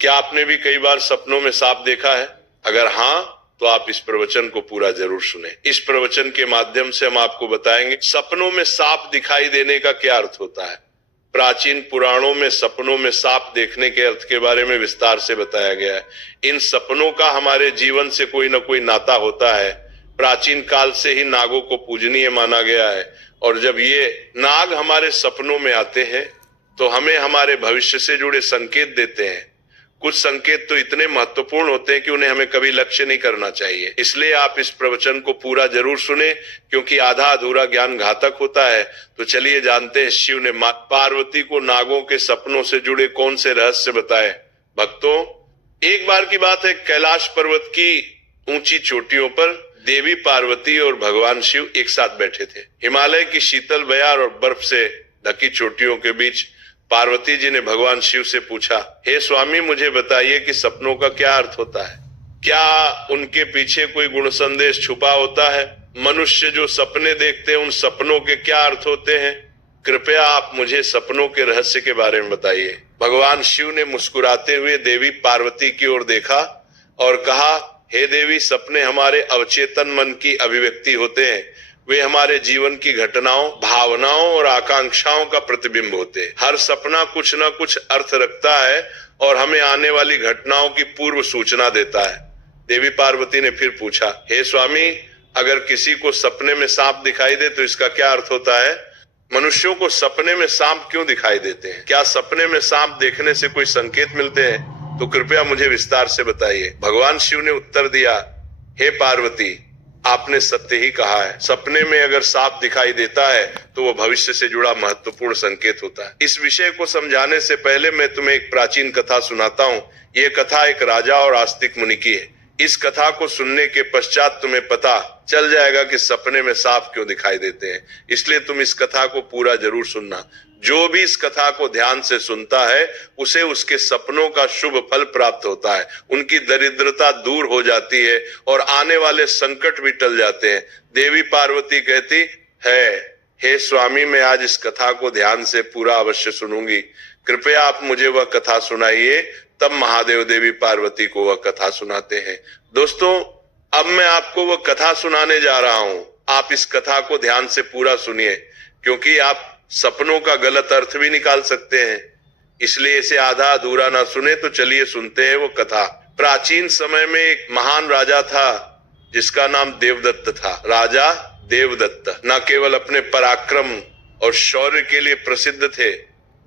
क्या आपने भी कई बार सपनों में सांप देखा है? अगर हाँ, तो आप इस प्रवचन को पूरा जरूर सुने। इस प्रवचन के माध्यम से हम आपको बताएंगे सपनों में सांप दिखाई देने का क्या अर्थ होता है। प्राचीन पुराणों में सपनों में सांप देखने के अर्थ के बारे में विस्तार से बताया गया है। इन सपनों का हमारे जीवन से कोई ना कोई नाता होता है। प्राचीन काल से ही नागों को पूजनीय माना गया है, और जब ये नाग हमारे सपनों में आते हैं तो हमें हमारे भविष्य से जुड़े संकेत देते हैं। कुछ संकेत तो इतने महत्वपूर्ण होते हैं कि उन्हें हमें कभी लक्ष्य नहीं करना चाहिए। इसलिए आप इस प्रवचन को पूरा जरूर सुने, क्योंकि आधा अधूरा ज्ञान घातक होता है। तो चलिए जानते हैं शिव ने मां पार्वती को नागों के सपनों से जुड़े कौन से रहस्य बताए। भक्तों, एक बार की बात है, कैलाश पर्वत की ऊंची चोटियों पर देवी पार्वती और भगवान शिव एक साथ बैठे थे। हिमालय की शीतल बयार और बर्फ से ढकी चोटियों के बीच पार्वती जी ने भगवान शिव से पूछा, हे स्वामी, मुझे बताइए कि सपनों का क्या अर्थ होता है? क्या उनके पीछे कोई गुण संदेश छुपा होता है? मनुष्य जो सपने देखते हैं, उन सपनों के क्या अर्थ होते हैं? कृपया आप मुझे सपनों के रहस्य के बारे में बताइए। भगवान शिव ने मुस्कुराते हुए देवी पार्वती की ओर देखा और कहा, हे देवी, सपने हमारे अवचेतन मन की अभिव्यक्ति होते हैं। वे हमारे जीवन की घटनाओं, भावनाओं और आकांक्षाओं का प्रतिबिंब होते हैं। हर सपना कुछ न कुछ अर्थ रखता है और हमें आने वाली घटनाओं की पूर्व सूचना देता है। देवी पार्वती ने फिर पूछा, हे स्वामी, अगर किसी को सपने में सांप दिखाई दे तो इसका क्या अर्थ होता है? मनुष्यों को सपने में सांप क्यों दिखाई देते हैं? क्या सपने में सांप देखने से कोई संकेत मिलते हैं? तो कृपया मुझे विस्तार से बताइए। भगवान शिव ने उत्तर दिया, हे पार्वती, आपने सत्य ही कहा है। सपने में अगर सांप दिखाई देता है तो वो भविष्य से जुड़ा महत्वपूर्ण संकेत होता है। इस विषय को समझाने से पहले मैं तुम्हें एक प्राचीन कथा सुनाता हूँ। ये कथा एक राजा और आस्तिक मुनि की है। इस कथा को सुनने के पश्चात तुम्हें पता चल जाएगा कि सपने में सांप क्यों दिखाई देते हैं। इसलिए तुम इस कथा को पूरा जरूर सुनना। जो भी इस कथा को ध्यान से सुनता है उसे उसके सपनों का शुभ फल प्राप्त होता है, उनकी दरिद्रता दूर हो जाती है और आने वाले संकट भी टल जाते हैं। देवी पार्वती कहती है, हे स्वामी, मैं आज इस कथा को ध्यान से पूरा अवश्य सुनूंगी। कृपया आप मुझे वह कथा सुनाइए। तब महादेव देवी पार्वती को वह कथा सुनाते हैं। दोस्तों, अब मैं आपको वह कथा सुनाने जा रहा हूं। आप इस कथा को ध्यान से पूरा सुनिए, क्योंकि आप सपनों का गलत अर्थ भी निकाल सकते हैं। इसलिए इसे आधा अधूरा ना सुने। तो चलिए सुनते हैं वो कथा। प्राचीन समय में एक महान राजा था जिसका नाम देवदत्त था। राजा देवदत्त न केवल अपने पराक्रम और शौर्य के लिए प्रसिद्ध थे,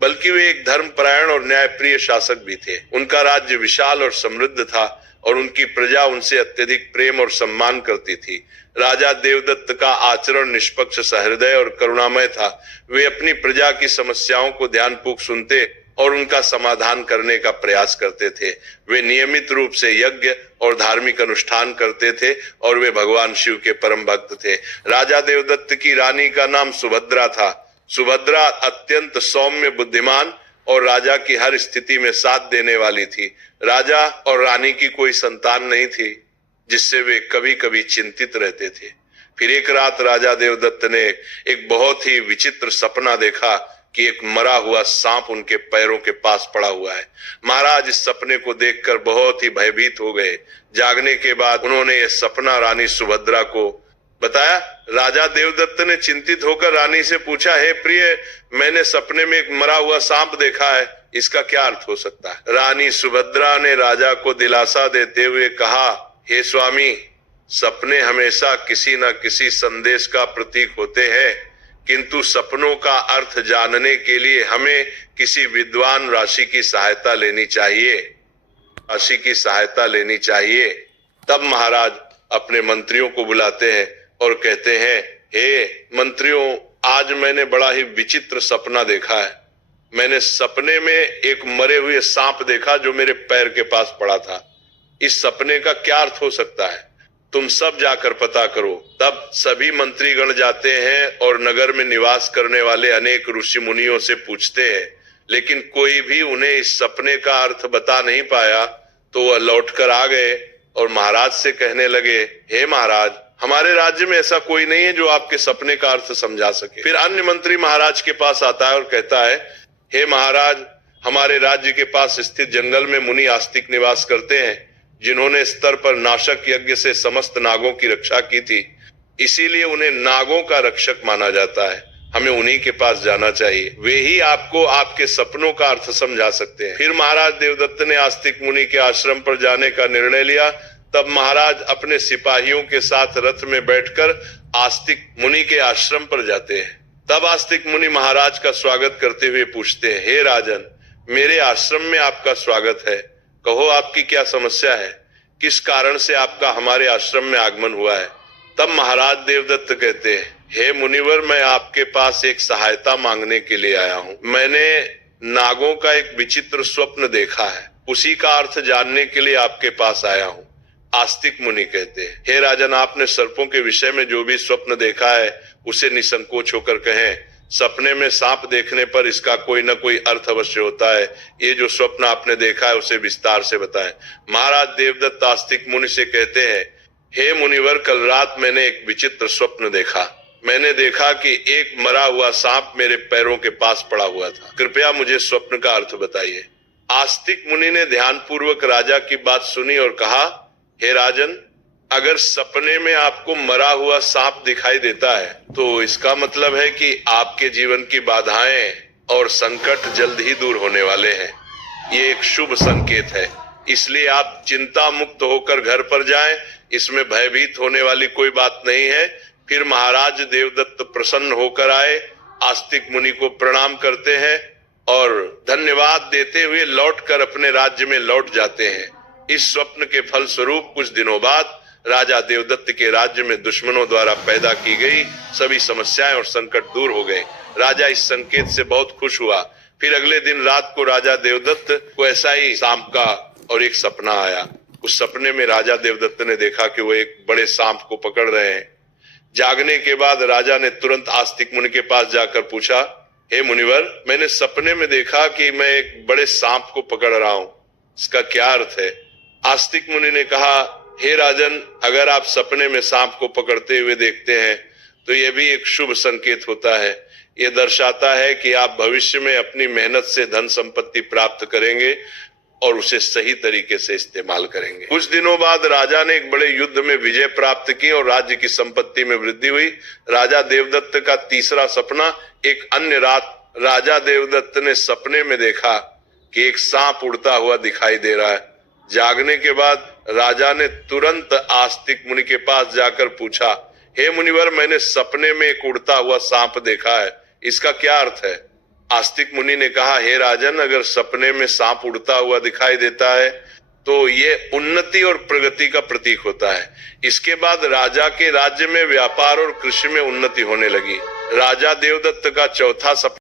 बल्कि वे एक धर्मपरायण और न्यायप्रिय शासक भी थे। उनका राज्य विशाल और समृद्ध था और उनकी प्रजा उनसे अत्यधिक प्रेम और सम्मान करती थी। राजा देवदत्त का आचरण निष्पक्ष, सहृदय और करुणामय था। वे अपनी प्रजा की समस्याओं को ध्यानपूर्वक सुनते और उनका समाधान करने का प्रयास करते थे। वे नियमित रूप से यज्ञ और धार्मिक अनुष्ठान करते थे और वे भगवान शिव के परम भक्त थे। राजा देवदत्त की रानी का नाम सुभद्रा था। सुभद्रा अत्यंत सौम्य, बुद्धिमान और राजा की हर स्थिति में साथ देने वाली थी। राजा और रानी की कोई संतान नहीं थी, जिससे वे कभी कभी चिंतित रहते थे। फिर एक रात राजा देवदत्त ने एक बहुत ही विचित्र सपना देखा कि एक मरा हुआ सांप उनके पैरों के पास पड़ा हुआ है। महाराज इस सपने को देखकर बहुत ही भयभीत हो गए। जागने के बाद उन्होंने यह सपना रानी सुभद्रा को बताया। राजा देवदत्त ने चिंतित होकर रानी से पूछा, हे प्रिय, मैंने सपने में एक मरा हुआ सांप देखा है, इसका क्या अर्थ हो सकता है? रानी सुभद्रा ने राजा को दिलासा देते हुए कहा, हे स्वामी, सपने हमेशा किसी न किसी संदेश का प्रतीक होते हैं, किंतु सपनों का अर्थ जानने के लिए हमें किसी विद्वान ऋषि की सहायता लेनी चाहिए। तब महाराज अपने मंत्रियों को बुलाते हैं और कहते हैं, हे मंत्रियों, आज मैंने बड़ा ही विचित्र सपना देखा है। मैंने सपने में एक मरे हुए सांप देखा जो मेरे पैर के पास पड़ा था। इस सपने का क्या अर्थ हो सकता है? तुम सब जाकर पता करो। तब सभी मंत्रीगण जाते हैं और नगर में निवास करने वाले अनेक ऋषि मुनियों से पूछते हैं, लेकिन कोई भी उन्हें इस सपने का अर्थ बता नहीं पाया। तो वह लौटकर आ गए और महाराज से कहने लगे, हे महाराज, हमारे राज्य में ऐसा कोई नहीं है जो आपके सपने का अर्थ समझा सके। फिर अन्य मंत्री महाराज के पास आता है और कहता है, हे महाराज, हमारे राज्य के पास स्थित जंगल में मुनि आस्तिक निवास करते हैं, जिन्होंने स्तर पर नाशक यज्ञ से समस्त नागों की रक्षा की थी। इसीलिए उन्हें नागों का रक्षक माना जाता है। हमें उन्हीं के पास जाना चाहिए, वे ही आपको आपके सपनों का अर्थ समझा सकते हैं। फिर महाराज देवदत्त ने आस्तिक मुनि के आश्रम पर जाने का निर्णय लिया। तब महाराज अपने सिपाहियों के साथ रथ में बैठकर आस्तिक मुनि के आश्रम पर जाते हैं। तब आस्तिक मुनि महाराज का स्वागत करते हुए पूछते हैं, हे राजन, मेरे आश्रम में आपका स्वागत है। कहो, आपकी क्या समस्या है? किस कारण से आपका हमारे आश्रम में आगमन हुआ है? तब महाराज देवदत्त कहते हैं, हे मुनिवर, मैं आपके पास एक सहायता मांगने के लिए आया हूँ। मैंने नागों का एक विचित्र स्वप्न देखा है, उसी का अर्थ जानने के लिए आपके पास आया हूँ। आस्तिक मुनि कहते हैं, हे राजन, आपने सर्पों के विषय में जो भी स्वप्न देखा है उसे निसंकोच होकर कहें। सपने में सांप देखने पर इसका कोई न कोई अर्थ अवश्य होता है। ये जो स्वप्न आपने देखा है उसे विस्तार से बताएं। महाराज देवदत्त आस्तिक मुनि से कहते हैं, हे मुनिवर, कल रात मैंने एक विचित्र स्वप्न देखा। मैंने देखा कि एक मरा हुआ सांप मेरे पैरों के पास पड़ा हुआ था। कृपया मुझे स्वप्न का अर्थ बताइए। आस्तिक मुनि ने ध्यानपूर्वक राजा की बात सुनी और कहा, हे राजन, अगर सपने में आपको मरा हुआ सांप दिखाई देता है तो इसका मतलब है कि आपके जीवन की बाधाएं और संकट जल्द ही दूर होने वाले हैं। ये एक शुभ संकेत है, इसलिए आप चिंता मुक्त होकर घर पर जाएं। इसमें भयभीत होने वाली कोई बात नहीं है। फिर महाराज देवदत्त प्रसन्न होकर आए, आस्तिक मुनि को प्रणाम करते हैं और धन्यवाद देते हुए लौटकर अपने राज्य में लौट जाते हैं। इस स्वप्न के फल स्वरूप कुछ दिनों बाद राजा देवदत्त के राज्य में दुश्मनों द्वारा पैदा की गई सभी समस्याएं और संकट दूर हो गए। राजा इस संकेत से बहुत खुश हुआ। फिर अगले दिन रात को राजा देवदत्त को ऐसा ही सांप का और एक सपना आया। उस सपने में राजा देवदत्त ने देखा कि वो एक बड़े सांप को पकड़ रहे हैं। जागने के बाद राजा ने तुरंत आस्तिक मुनि के पास जाकर पूछा, हे मुनिवर, मैंने सपने में देखा कि मैं एक बड़े सांप को पकड़ रहा हूँ, इसका क्या अर्थ है? आस्तिक मुनि ने कहा, हे राजन, अगर आप सपने में सांप को पकड़ते हुए देखते हैं तो यह भी एक शुभ संकेत होता है। यह दर्शाता है कि आप भविष्य में अपनी मेहनत से धन संपत्ति प्राप्त करेंगे और उसे सही तरीके से इस्तेमाल करेंगे। कुछ दिनों बाद राजा ने एक बड़े युद्ध में विजय प्राप्त की और राज्य की संपत्ति में वृद्धि हुई। राजा देवदत्त का तीसरा सपना, एक अन्य रात राजा देवदत्त ने सपने में देखा कि एक सांप उड़ता हुआ दिखाई दे रहा है। जागने के बाद राजा ने तुरंत आस्तिक मुनि के पास जाकर पूछा, हे मुनिवर, मैंने सपने में एक उड़ता हुआ सांप देखा है, इसका क्या अर्थ है? आस्तिक मुनि ने कहा, हे राजन, अगर सपने में सांप उड़ता हुआ दिखाई देता है तो ये उन्नति और प्रगति का प्रतीक होता है। इसके बाद राजा के राज्य में व्यापार और कृषि में उन्नति होने लगी। राजा देवदत्त का चौथा सपना